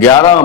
11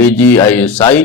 DGISI।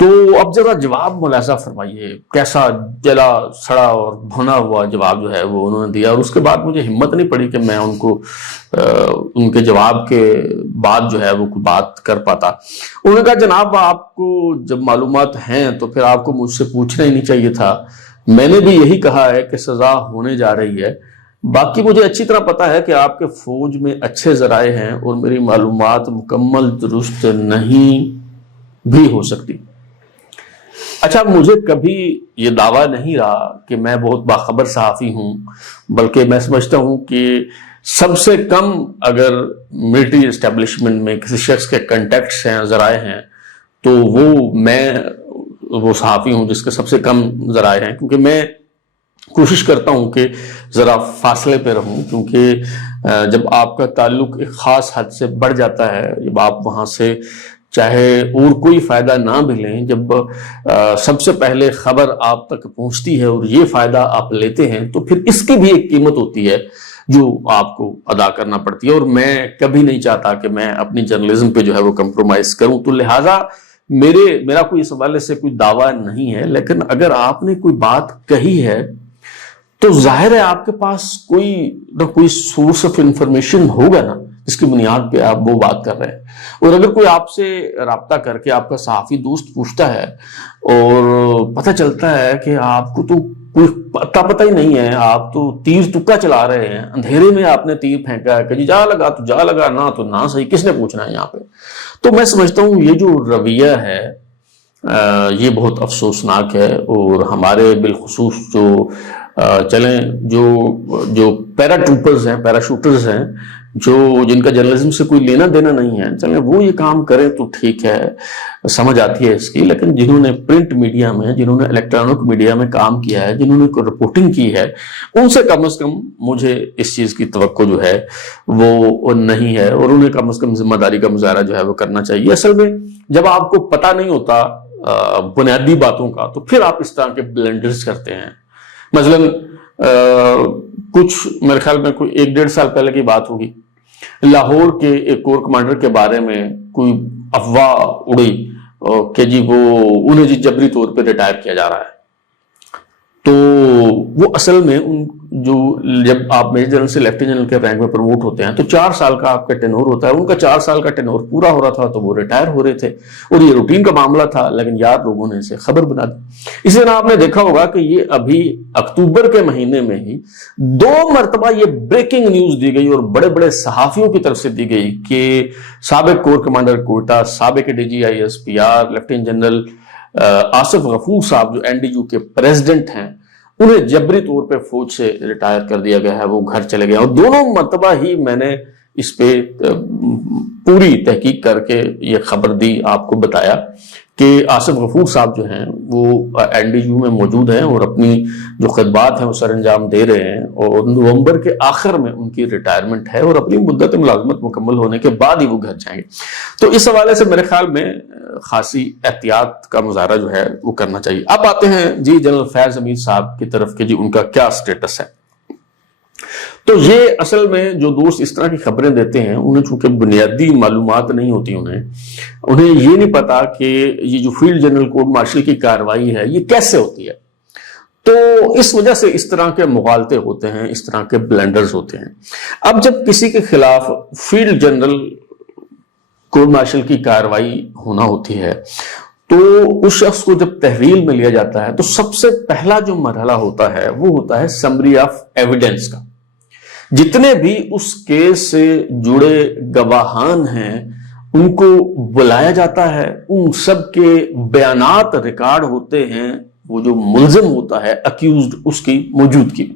تو اب ذرا جواب ملاحظہ فرمائیے، کیسا جلا سڑا اور بھنا ہوا جواب جو ہے وہ انہوں نے دیا، اور اس کے بعد مجھے ہمت نہیں پڑی کہ میں ان کو ان کے جواب کے بعد جو ہے وہ کوئی بات کر پاتا۔ انہوں نے کہا جناب آپ کو جب معلومات ہیں تو پھر آپ کو مجھ سے پوچھنا ہی نہیں چاہیے تھا، میں نے بھی یہی کہا ہے کہ سزا ہونے جا رہی ہے، باقی مجھے اچھی طرح پتا ہے کہ آپ کے فوج میں اچھے ذرائع ہیں اور میری معلومات مکمل درست نہیں بھی ہو سکتی۔ اچھا، مجھے کبھی یہ دعویٰ نہیں رہا کہ میں بہت باخبر صحافی ہوں، بلکہ میں سمجھتا ہوں کہ سب سے کم اگر ملٹری اسٹیبلشمنٹ میں کسی شخص کے کنٹیکٹس ہیں، ذرائع ہیں، تو وہ صحافی ہوں جس کے سب سے کم ذرائع ہیں، کیونکہ میں کوشش کرتا ہوں کہ ذرا فاصلے پہ رہوں، کیونکہ جب آپ کا تعلق ایک خاص حد سے بڑھ جاتا ہے، جب آپ وہاں سے چاہے اور کوئی فائدہ نہ ملیں، جب سب سے پہلے خبر آپ تک پہنچتی ہے اور یہ فائدہ آپ لیتے ہیں، تو پھر اس کی بھی ایک قیمت ہوتی ہے جو آپ کو ادا کرنا پڑتی ہے، اور میں کبھی نہیں چاہتا کہ میں اپنی جرنلزم پہ جو ہے وہ کمپرومائز کروں، تو لہٰذا میرا کوئی اس حوالے سے کوئی دعویٰ نہیں ہے، لیکن اگر آپ نے کوئی بات کہی ہے تو ظاہر ہے آپ کے پاس کوئی سورس آف انفارمیشن ہوگا نا، جس کی بنیاد پہ آپ وہ بات کر رہے ہیں۔ اور اگر کوئی آپ سے رابطہ کر کے آپ کا صحافی دوست پوچھتا ہے اور پتہ چلتا ہے کہ آپ کو تو کوئی پتہ ہی نہیں ہے، آپ تو تیر تکا چلا رہے ہیں، اندھیرے میں آپ نے تیر پھینکا ہے کہ جی جا لگا نہ تو نہ صحیح، کس نے پوچھنا ہے یہاں پہ، تو میں سمجھتا ہوں یہ جو رویہ ہے یہ بہت افسوسناک ہے، اور ہمارے بالخصوص جو پیرا ٹروپرز ہیں، پیرا شوٹرز ہیں، جن کا جرنلزم سے کوئی لینا دینا نہیں ہے، چلیں وہ یہ کام کریں تو ٹھیک ہے، سمجھ آتی ہے اس کی، لیکن جنہوں نے پرنٹ میڈیا میں، جنہوں نے الیکٹرانک میڈیا میں کام کیا ہے، جنہوں نے رپورٹنگ کی ہے، ان سے کم از کم مجھے اس چیز کی توقع جو ہے وہ نہیں ہے، اور انہیں کم از کم ذمہ داری کا مظاہرہ جو ہے وہ کرنا چاہیے۔ اصل میں جب آپ کو پتہ نہیں ہوتا بنیادی باتوں کا، تو پھر آپ اس طرح کے بلنڈرز کرتے ہیں۔ مثلا کچھ میرے خیال میں کوئی 1-1.5 سال پہلے کی بات ہوگی، لاہور کے ایک کور کمانڈر کے بارے میں کوئی افواہ اڑی کہ جی انہیں جبری طور پہ ریٹائر کیا جا رہا ہے، تو وہ اصل میں جب آپ میجر جنرل سے لیفٹیننٹ جنرل کے رینک میں پروموٹ ہوتے ہیں تو 4 سال کا آپ کا ٹینور ہوتا ہے، ان کا 4 سال کا ٹینور پورا ہو رہا تھا تو وہ ریٹائر ہو رہے تھے، اور یہ روٹین کا معاملہ تھا، لیکن یار لوگوں نے اسے خبر بنا دی۔ اسی طرح آپ نے دیکھا ہوگا کہ یہ ابھی اکتوبر کے مہینے میں ہی 2 مرتبہ یہ بریکنگ نیوز دی گئی اور بڑے بڑے صحافیوں کی طرف سے دی گئی کہ سابق کور کمانڈر کوئٹہ، سابق DGISPR لیفٹیننٹ جنرل آصف غفور صاحب جو NDU کے پریزیڈنٹ ہیں، انہیں جبری طور پہ فوج سے ریٹائر کر دیا گیا ہے، وہ گھر چلے گئے، اور دونوں مرتبہ ہی میں نے اس پہ پوری تحقیق کر کے یہ خبر دی، آپ کو بتایا کہ آصف غفور صاحب جو ہیں وہ NDU میں موجود ہیں اور اپنی جو خدمات ہیں وہ سر انجام دے رہے ہیں، اور نومبر کے آخر میں ان کی ریٹائرمنٹ ہے، اور اپنی مدت ملازمت مکمل ہونے کے بعد ہی وہ گھر جائیں گے۔ تو اس حوالے سے میرے خیال میں خاصی احتیاط کا مظاہرہ جو ہے وہ کرنا چاہیے۔ اب آتے ہیں جی جنرل فیض امیر صاحب کی طرف کہ جی ان کا کیا سٹیٹس ہے۔ تو یہ اصل میں جو دوست اس طرح کی خبریں دیتے ہیں، انہیں چونکہ بنیادی معلومات نہیں ہوتی، انہیں یہ نہیں پتا کہ یہ جو فیلڈ جنرل کورٹ مارشل کی کارروائی ہے یہ کیسے ہوتی ہے، تو اس وجہ سے اس طرح کے مغالطے ہوتے ہیں، اس طرح کے بلنڈرز ہوتے ہیں۔ اب جب کسی کے خلاف فیلڈ جنرل کورٹ مارشل کی کارروائی ہونا ہوتی ہے تو اس شخص کو جب تحویل میں لیا جاتا ہے تو سب سے پہلا جو مرحلہ ہوتا ہے وہ ہوتا ہے سمری آف ایویڈنس کا۔ جتنے بھی اس کیس سے جڑے گواہان ہیں ان کو بلایا جاتا ہے، ان سب کے بیانات ریکارڈ ہوتے ہیں، وہ جو ملزم ہوتا ہے اکیوزڈ اس کی موجودگی۔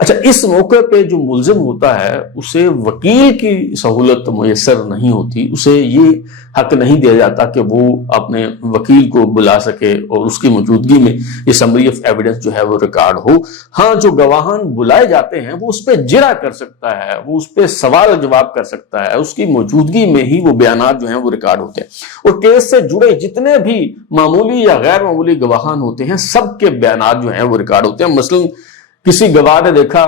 اچھا، اس موقع پہ جو ملزم ہوتا ہے اسے وکیل کی سہولت میسر نہیں ہوتی، اسے یہ حق نہیں دیا جاتا کہ وہ اپنے وکیل کو بلا سکے اور اس کی موجودگی میں یہ سمری آف ایویڈنس جو ہے وہ ریکارڈ ہو۔ ہاں، جو گواہان بلائے جاتے ہیں وہ اس پہ جرا کر سکتا ہے، وہ اس پہ سوال جواب کر سکتا ہے، اس کی موجودگی میں ہی وہ بیانات جو ہیں وہ ریکارڈ ہوتے ہیں، اور کیس سے جڑے جتنے بھی معمولی یا غیر معمولی گواہان ہوتے ہیں سب کے بیانات جو ہیں وہ ریکارڈ ہوتے ہیں۔ مثلا کسی گواہ نے دیکھا،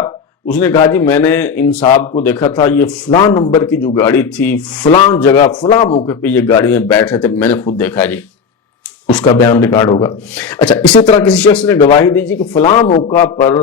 اس نے کہا جی میں نے ان صاحب کو دیکھا تھا، یہ فلاں نمبر کی جو گاڑی تھی فلاں جگہ فلاں موقع پہ یہ گاڑی میں بیٹھ رہے تھے، میں نے خود دیکھا جی۔ اس کا بیان ریکارڈ ہوگا۔ اچھا، اسی طرح کسی شخص نے گواہی دی جی کہ فلاں موقع پر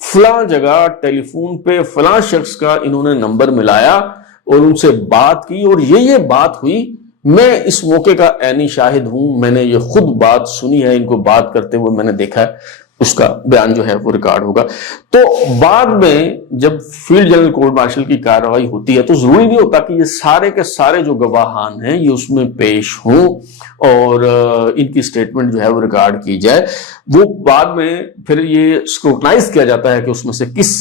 فلاں جگہ ٹیلی فون پہ فلاں شخص کا انہوں نے نمبر ملایا اور ان سے بات کی اور یہ بات ہوئی، میں اس موقع کا عینی شاہد ہوں، میں نے یہ خود بات سنی ہے، ان کو بات کرتے ہوئے میں نے دیکھا ہے، اس کا بیان جو ہے وہ ریکارڈ ہوگا۔ تو بعد میں جب فیلڈ جنرل کورٹ مارشل کی کارروائی ہوتی ہے تو ضروری نہیں ہوتا کہ یہ سارے کے سارے جو گواہان ہیں یہ اس میں پیش ہوں اور ان کی سٹیٹمنٹ جو ہے وہ ریکارڈ کی جائے۔ وہ بعد میں پھر یہ اسکروٹنائز کیا جاتا ہے کہ اس میں سے کس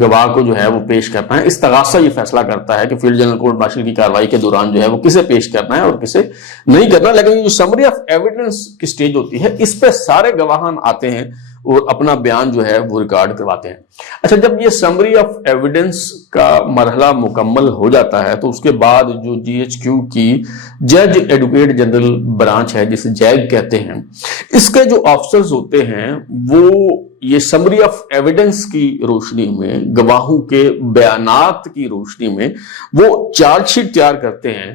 گواہ کو جو ہے وہ پیش کرنا ہے۔ استغاثہ یہ فیصلہ کرتا ہے کہ فیلڈ جنرل کورٹ مارشل کی کارروائی کے دوران جو ہے وہ کسے پیش کرنا ہے اور کسے نہیں کرنا، لیکن یہ جو سمری آف ایویڈنس کی سٹیج ہوتی ہے اس پہ سارے گواہان آتے ہیں اور اپنا بیان جو ہے وہ ریکارڈ کرواتے ہیں۔ اچھا، جب یہ سمری آف ایویڈنس کا مرحلہ مکمل ہو جاتا ہے تو اس کے بعد جو جی ایچ کیو کی جج ایڈوکیٹ جنرل برانچ ہے جسے جیگ کہتے ہیں، اس کے جو آفسرز ہوتے ہیں وہ یہ سمری آف ایویڈنس کی روشنی میں، گواہوں کے بیانات کی روشنی میں وہ چارج شیٹ تیار کرتے ہیں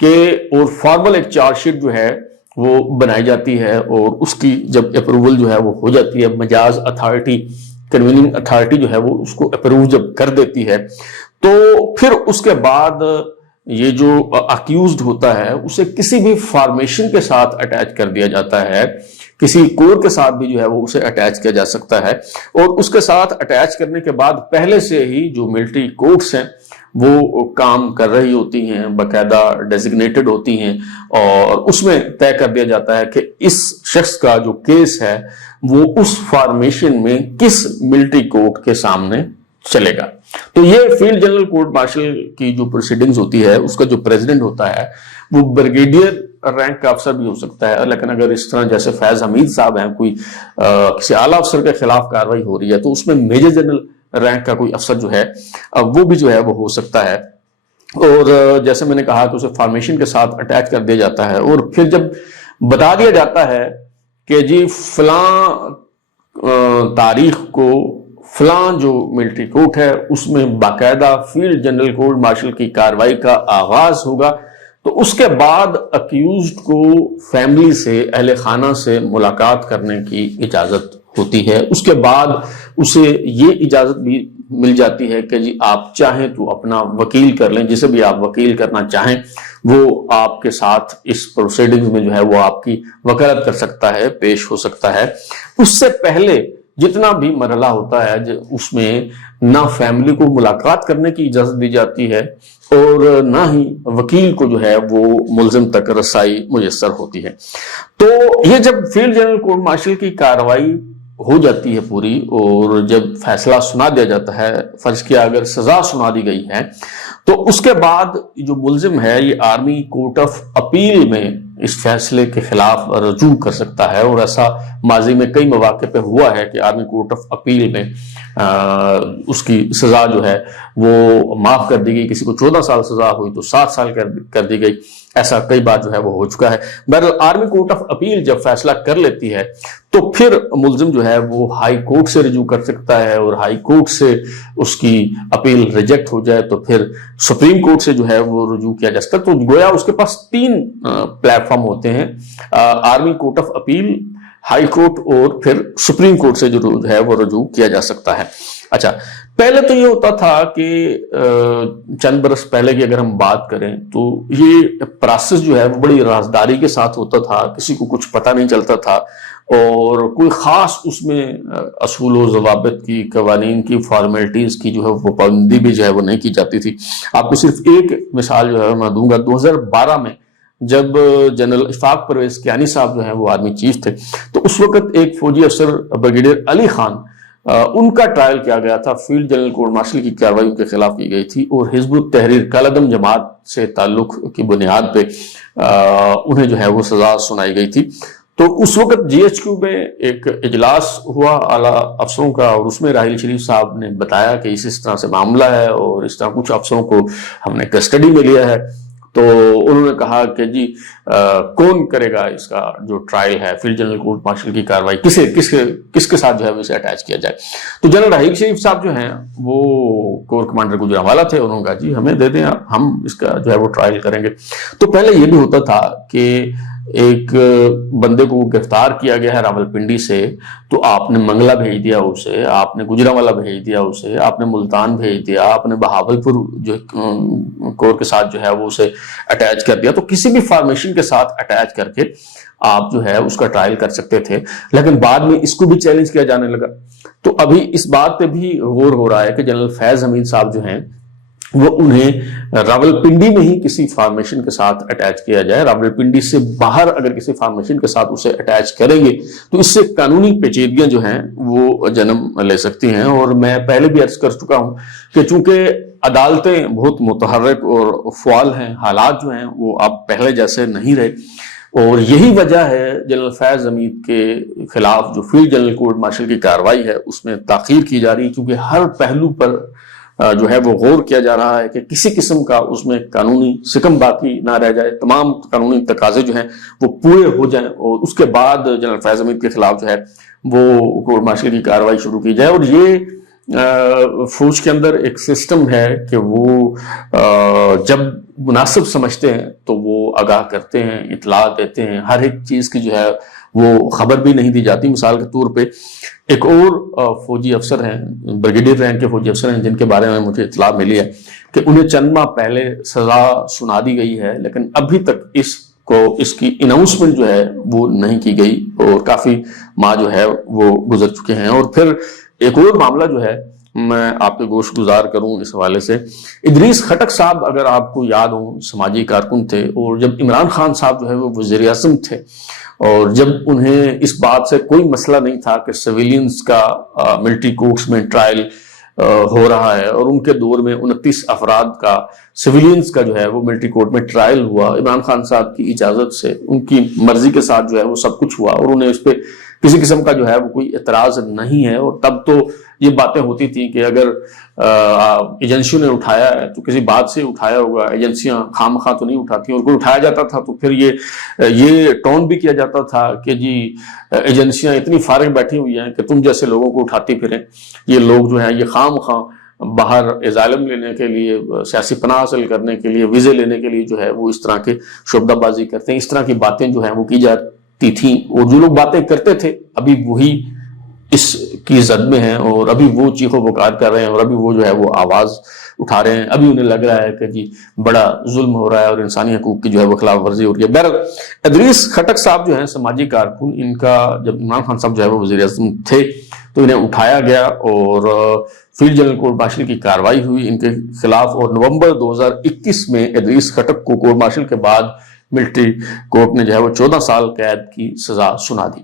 کہ اور فارمل ایک چارج شیٹ جو ہے وہ بنائی جاتی ہے اور اس کی جب اپروول جو ہے وہ ہو جاتی ہے، مجاز اتھارٹی، کنویننگ اتھارٹی جو ہے وہ اس کو اپروو جب کر دیتی ہے تو پھر اس کے بعد یہ جو اکیوزڈ ہوتا ہے اسے کسی بھی فارمیشن کے ساتھ اٹیچ کر دیا جاتا ہے، کسی کور کے ساتھ بھی جو ہے وہ اسے اٹیچ کیا جا سکتا ہے، اور اس کے ساتھ اٹیچ کرنے کے بعد پہلے سے ہی جو ملٹری کورٹس ہیں وہ کام کر رہی ہوتی ہیں، باقاعدہ ڈیزگنیٹڈ ہوتی ہیں، اور اس میں طے کر دیا جاتا ہے کہ اس شخص کا جو کیس ہے وہ اس فارمیشن میں کس ملٹری کورٹ کے سامنے چلے گا۔ تو یہ فیلڈ جنرل کورٹ مارشل کی جو پروسیڈنگز ہوتی ہے اس کا جو پریزیڈنٹ ہوتا ہے وہ بریگیڈیئر رینک کا افسر بھی ہو سکتا ہے، لیکن اگر اس طرح جیسے فیض حمید صاحب ہیں، کوئی کسی اعلیٰ افسر کے خلاف کارروائی ہو رہی ہے تو اس میں میجر جنرل رینک کا کوئی افسر جو ہے وہ بھی جو ہے وہ ہو سکتا ہے، اور جیسے میں نے کہا کہ اسے فارمیشن کے ساتھ اٹیچ کر دیا جاتا ہے، اور پھر جب بتا دیا جاتا ہے کہ جی فلاں تاریخ کو فلاں جو ملٹری کورٹ ہے اس میں باقاعدہ فیلڈ جنرل کورٹ مارشل کی کارروائی کا آغاز ہوگا، تو اس کے بعد اکیوزڈ کو فیملی سے، اہل خانہ سے ملاقات کرنے کی اجازت ہوتی ہے۔ اس کے بعد اسے یہ اجازت بھی مل جاتی ہے کہ جی آپ چاہیں تو اپنا وکیل کر لیں، جسے بھی آپ وکیل کرنا چاہیں وہ آپ کے ساتھ اس پروسیڈنگز میں جو ہے وہ آپ کی وکالت کر سکتا ہے، پیش ہو سکتا ہے۔ اس سے پہلے جتنا بھی مرحلہ ہوتا ہے اس میں نہ فیملی کو ملاقات کرنے کی اجازت دی جاتی ہے اور نہ ہی وکیل کو جو ہے وہ ملزم تک رسائی میسر ہوتی ہے۔ تو یہ جب فیلڈ جنرل کورٹ مارشل کی کارروائی ہو جاتی ہے پوری اور جب فیصلہ سنا دیا جاتا ہے، فرض کیا اگر سزا سنا دی گئی ہے تو اس کے بعد جو ملزم ہے یہ آرمی کورٹ آف اپیل میں اس فیصلے کے خلاف رجوع کر سکتا ہے، اور ایسا ماضی میں کئی مواقع پہ ہوا ہے کہ آرمی کورٹ آف اپیل میں اس کی سزا جو ہے وہ معاف کر دی گئی، کسی کو 14 سال سزا ہوئی تو 7 سال کر دی گئی، ایسا کئی بار جو ہے وہ ہو چکا ہے۔ بہرحال آرمی کورٹ آف اپیل جب فیصلہ کر لیتی ہے تو پھر ملزم جو ہے وہ ہائی کورٹ سے رجوع کر سکتا ہے، اور ہائی کورٹ سے اس کی اپیل ریجیکٹ ہو جائے تو پھر سپریم کورٹ سے جو ہے وہ رجوع کیا جا سکتا ہے۔ تو گویا اس کے پاس 3 پلیٹ فارم ہوتے ہیں، army court of appeal, high court اور پھر سپریم کورٹ سے جو ہے وہ رجوع کیا جا سکتا ہے۔ اچھا، پہلے تو یہ ہوتا تھا کہ چند برس پہلے کی اگر ہم بات کریں تو یہ پروسیس جو ہے وہ بڑی رازداری کے ساتھ ہوتا تھا، کسی کو کچھ پتہ نہیں چلتا تھا، اور کوئی خاص اس میں اصول و ضوابط کی، قوانین کی، فارمیلٹیز کی جو ہے وہ پابندی بھی جو ہے وہ نہیں کی جاتی تھی۔ آپ کو صرف ایک مثال جو ہے میں دوں گا، 2012 میں جب جنرل اشفاق پرویز کیانی صاحب جو ہیں وہ آرمی چیف تھے تو اس وقت ایک فوجی افسر بریگیڈیئر علی خان ان کا ٹرائل کیا گیا تھا، فیلڈ جنرل کورٹ مارشل کی کارروائی کے خلاف کی گئی تھی، اور حزب التحریر کالعدم جماعت سے تعلق کی بنیاد پہ انہیں جو ہے وہ سزا سنائی گئی تھی۔ تو اس وقت جی ایچ کیو میں ایک اجلاس ہوا اعلیٰ افسروں کا، اور اس میں راحیل شریف صاحب نے بتایا کہ اس طرح سے معاملہ ہے اور اس طرح کچھ افسروں کو ہم نے کسٹڈی میں لیا ہے۔ تو انہوں نے کہا کہ جی کون کرے گا اس کا جو ٹرائل ہے، فیلڈ جنرل کورٹ مارشل کی کارروائی کس کے ساتھ جو ہے اسے اٹیچ کیا جائے۔ تو جنرل راحیل شریف صاحب جو ہیں وہ کور کمانڈر گجرانوالہ تھے، انہوں نے کہا جی ہمیں دے دیں، ہم اس کا جو ہے وہ ٹرائل کریں گے۔ تو پہلے یہ بھی ہوتا تھا کہ ایک بندے کو گرفتار کیا گیا ہے راولپنڈی سے، تو آپ نے منگلہ بھیج دیا اسے، آپ نے گجرانوالہ بھیج دیا اسے، آپ نے ملتان بھیج دیا، آپ نے بہاولپور جو کور کے ساتھ جو ہے وہ اسے اٹیچ کر دیا. تو کسی بھی فارمیشن کے ساتھ اٹیچ کر کے آپ جو ہے اس کا ٹرائل کر سکتے تھے، لیکن بعد میں اس کو بھی چیلنج کیا جانے لگا. تو ابھی اس بات پہ بھی غور ہو رہا ہے کہ جنرل فیض حمید صاحب جو ہیں وہ انہیں راولپنڈی میں ہی کسی فارمیشن کے ساتھ اٹیچ کیا جائے. راولپنڈی سے باہر اگر کسی فارمیشن کے ساتھ اسے اٹیچ کریں گے تو اس سے قانونی پیچیدگیاں جو ہیں وہ جنم لے سکتی ہیں. اور میں پہلے بھی عرض کر چکا ہوں کہ چونکہ عدالتیں بہت متحرک اور فعال ہیں، حالات جو ہیں وہ اب پہلے جیسے نہیں رہے، اور یہی وجہ ہے جنرل فیض حمید کے خلاف جو فیلڈ جنرل کورٹ مارشل کی کارروائی ہے اس میں تاخیر کی جا رہی ہے، کیونکہ ہر پہلو پر جو ہے وہ غور کیا جا رہا ہے کہ کسی قسم کا اس میں قانونی سکم باقی نہ رہ جائے، تمام قانونی تقاضے جو ہیں وہ پورے ہو جائیں، اور اس کے بعد جنرل فیض حمید کے خلاف جو ہے وہ کورٹ مارشل کی کارروائی شروع کی جائے. اور یہ فوج کے اندر ایک سسٹم ہے کہ وہ جب مناسب سمجھتے ہیں تو وہ آگاہ کرتے ہیں، اطلاع دیتے ہیں، ہر ایک چیز کی جو ہے وہ خبر بھی نہیں دی جاتی. مثال کے طور پہ ایک اور فوجی افسر ہیں، بریگیڈیئر رینک کے فوجی افسر ہیں، جن کے بارے میں مجھے اطلاع ملی ہے کہ انہیں چند ماہ پہلے سزا سنا دی گئی ہے، لیکن ابھی تک اس کی اناؤنسمنٹ جو ہے وہ نہیں کی گئی، اور کافی ماہ جو ہے وہ گزر چکے ہیں. اور پھر ایک اور معاملہ جو ہے میں آپ کے گوش گزار کروں اس حوالے سے، ادریس خٹک صاحب اگر آپ کو یاد ہوں سماجی کارکن تھے، اور جب عمران خان صاحب جو ہے وہ وزیر اعظم تھے، اور جب انہیں اس بات سے کوئی مسئلہ نہیں تھا کہ سویلینز کا ملٹری کورٹس میں ٹرائل ہو رہا ہے، اور ان کے دور میں 29 افراد کا سویلینز کا جو ہے وہ ملٹری کورٹ میں ٹرائل ہوا، عمران خان صاحب کی اجازت سے، ان کی مرضی کے ساتھ جو ہے وہ سب کچھ ہوا، اور انہیں اس پہ کسی قسم کا جو ہے وہ کوئی اعتراض نہیں ہے. اور تب تو یہ باتیں ہوتی تھیں کہ اگر ایجنسیوں نے اٹھایا ہے تو کسی بات سے اٹھایا ہوگا، ایجنسیاں خام خواہ تو نہیں اٹھاتی، اور کوئی اٹھایا جاتا تھا تو پھر یہ ٹون بھی کیا جاتا تھا کہ جی ایجنسیاں اتنی فارغ بیٹھی ہوئی ہیں کہ تم جیسے لوگوں کو اٹھاتی پھریں، یہ لوگ جو ہیں یہ خام خواہ باہر اسائلم لینے کے لیے، سیاسی پناہ حاصل کرنے کے لیے، ویزے لینے کے لیے جو ہے وہ اس طرح کے شعبدہ بازی کرتے ہیں. اس طرح کی باتیں جو ہیں وہ کی جاتی تھیں، اور جو لوگ باتیں کرتے تھے ابھی وہی اس کی زد میں ہیں، اور ابھی وہ چیخ و پکار کر رہے ہیں، اور ابھی وہ جو ہے وہ آواز اٹھا رہے ہیں، ابھی انہیں لگ رہا ہے کہ جی بڑا ظلم ہو رہا ہے اور انسانی حقوق کی جو ہے وہ خلاف ورزی ہو رہی ہے. بہرحال ادریس خٹک صاحب جو ہیں سماجی کارکن، ان کا جب عمران خان صاحب جو ہے وہ وزیر اعظم تھے تو انہیں اٹھایا گیا، اور فیلڈ جنرل کورٹ مارشل کی کارروائی ہوئی ان کے خلاف، اور نومبر 2021 میں ادریس خٹک کو کورٹ مارشل کے بعد ملٹری کورٹ نے جو ہے وہ 14 سال قید کی سزا سنا دی.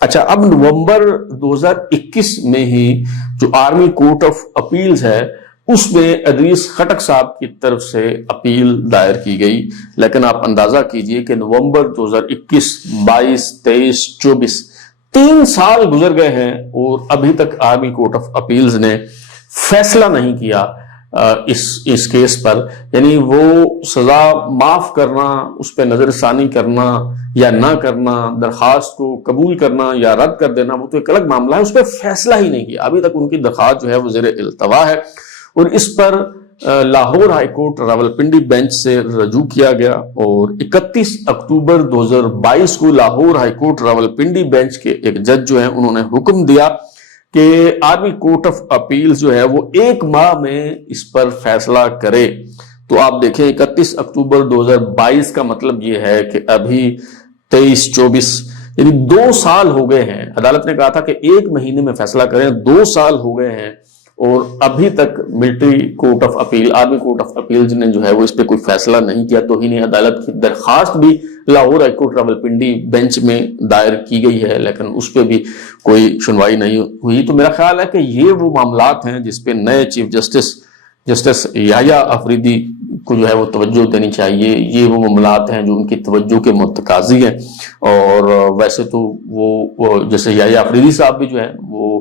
اچھا، اب نومبر 2021 میں ہی جو آرمی کورٹ آف اپیلز ہے اس میں ادریس خٹک صاحب کی طرف سے اپیل دائر کی گئی، لیکن آپ اندازہ کیجئے کہ نومبر 2021، 22، 23، 24 3 سال گزر گئے ہیں، اور ابھی تک آرمی کورٹ آف اپیلز نے فیصلہ نہیں کیا اس کیس پر. یعنی وہ سزا معاف کرنا، اس پہ نظر ثانی کرنا یا نہ کرنا، درخواست کو قبول کرنا یا رد کر دینا، وہ تو ایک الگ معاملہ ہے، اس پہ فیصلہ ہی نہیں کیا. ابھی تک ان کی درخواست جو ہے وہ زیر التوا ہے، اور اس پر Lahore high court Rawalpindi bench سے رجوع کیا گیا، اور 31 اکتوبر 2022 کو Lahore high court Rawalpindi bench کے ایک جج جو ہیں انہوں نے حکم دیا کہ آرمی کورٹ آف اپیلز جو ہے وہ 1 ماہ میں اس پر فیصلہ کرے. تو آپ دیکھیں 31 اکتوبر 2022 کا مطلب یہ ہے کہ ابھی 23-24 یعنی 2 سال ہو گئے ہیں. عدالت نے کہا تھا کہ 1 مہینے میں فیصلہ کریں، 2 سال ہو گئے ہیں، اور ابھی تک military court of appeal, army court of appeals نے جو ہے وہ اس پہ کوئی فیصلہ نہیں کیا. توہین عدالت کی درخواست بھی Lahore high court Rawalpindi bench میں دائر کی گئی ہے، لیکن اس پہ بھی کوئی سنوائی نہیں ہوئی. تو میرا خیال ہے کہ یہ وہ معاملات ہیں جس پہ نئے چیف جسٹس یحییٰ آفریدی کو جو ہے وہ توجہ دینی چاہیے. یہ وہ معاملات ہیں جو ان کی توجہ کے متقاضی ہیں، اور ویسے تو وہ جیسے یحییٰ آفریدی صاحب بھی جو ہیں وہ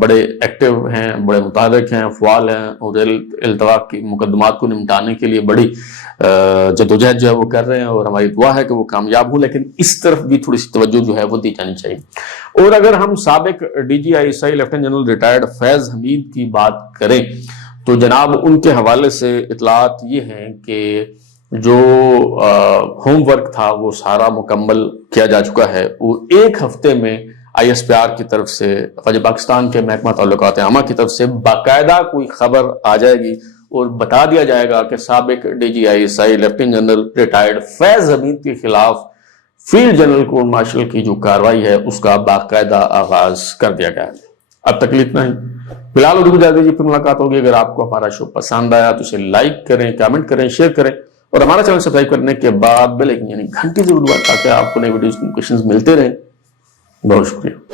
بڑے ایکٹیو ہیں، بڑے متحرک ہیں، فعال ہیں، اور التوا کی مقدمات کو نمٹانے کے لیے بڑی جدوجہد جو ہے وہ کر رہے ہیں، اور ہماری دعا ہے کہ وہ کامیاب ہوں. لیکن اس طرف بھی تھوڑی سی توجہ جو ہے وہ دی جانی چاہیے. اور اگر ہم سابق DGI لیفٹیننٹ جنرل ریٹائرڈ فیض حمید کی بات کریں تو جناب ان کے حوالے سے اطلاعات یہ ہیں کہ جو ہوم ورک تھا وہ سارا مکمل کیا جا چکا ہے. وہ ایک ہفتے میں ISPR کی طرف سے، خارج پاکستان کے محکمہ تعلقات عامہ کی طرف سے باقاعدہ کوئی خبر آ جائے گی اور بتا دیا جائے گا کہ سابق DGI لیفٹیننٹ جنرل ریٹائرڈ فیض حمید کے خلاف فیلڈ جنرل کورٹ مارشل کی جو کارروائی ہے اس کا باقاعدہ آغاز کر دیا گیا ہے. اب تک اتنا ہی. بلال لوری کو اجازت دیجیے، پھر ملاقات ہوگی. اگر آپ کو ہمارا شو پسند آیا تو اسے لائک کریں، کامنٹ کریں، شیئر کریں اور ہمارا چینل سبسکرائب کرنے کے بعد بیل آئکن یعنی گھنٹی ضرور دبائیں تاکہ آپ کو نئی ویڈیوز نوٹیفیکیشنز ملتے رہیں. بہت شکریہ.